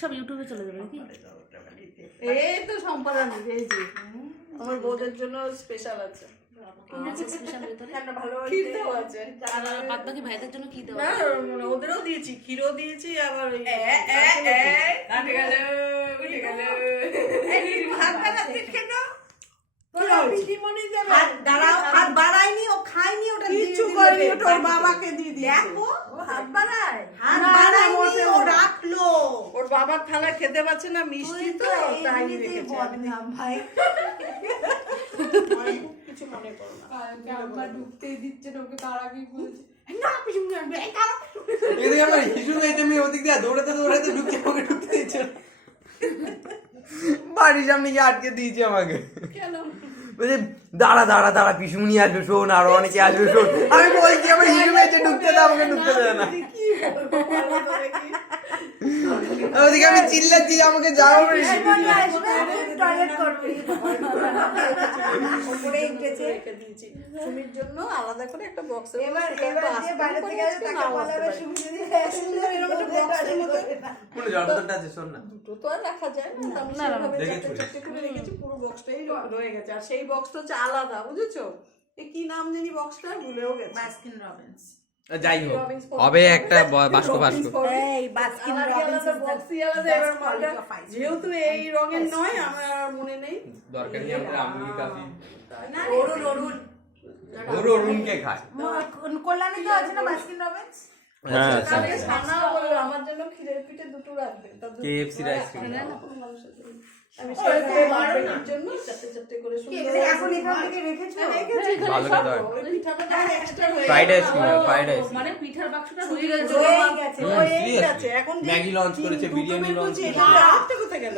সব ইউটিউবে চলে যাবে নাকি? এই তো সম্পাদন এই যে আমার বউদের জন্য স্পেশাল আছে। বাদ বাকি ভাইদের জন্য কি দেওয়া? ওদেরও দিয়েছি, ক্ষীরও দিয়েছি, আবার ওর বাবার থালা খেতে পারছে না, মিষ্টি তো তাই রেখেছে। কিছু মনে করো না, ঢুকতেই দিচ্ছে না, ওকে তার আগেই বলছে আমার হিসু হয়েছে, আমি ওদিক দিয়ে দৌড়াতে দৌড়াতে ঢুকছে, আমাকে ঢুকতে দিচ্ছে বাড়ির সামনে গিয়ে আটকে দিয়েছে আমাকে। কেন বলছে দাঁড়া দাঁড়া দাঁড়া, পিসুমনি আসবে শোন, আরো অনেকে আসবে শোন। আমি বলছি আমার হিসু হয়েছে, ঢুকতে দাও, আমাকে ঢুকতে দেয় না। ওদিকে আমি চিল্লাচ্ছি আমাকে যাও, সুমির জন্য আলাদা করে একটা বক্সের কোনো জলপাতা আছে শোন না, দুটো তো আর রাখা যায় না, রেখেছি পুরো বক্সটাই রয়ে গেছে। আর সেই বক্সটা হচ্ছে আলাদা, বুঝেছো? কি নাম জানি বক্সটা, ভুলেও গেছে। Baskin Robbins. যাই হোক হবে একটা বাস্ক বাস্ক। যেহেতু এই রঙের নয়, আমার আর মনে নেই, দরকার নেই, আমরা আমুলি কাফি অরুণ অরুণকে খায়। কল্যাণী তো আছে না বাস্কিন রবিন্স? হ্যাঁ, আমার জন্য ক্ষীরের পিঠে দুটো রাখবে, KFC আইসক্রিম আমি জন্য চারটে চারটে করে এখন এখান থেকে রেখেছো? ভালো খেতে হয়। Fried fried ice cream, fried ice cream মানে পিঠার বাক্সটা হয়ে গেছে, এখন ম্যাগি লঞ্চ করেছে, বিরিয়ানি লঞ্চ করেছে। কোথায় গেল?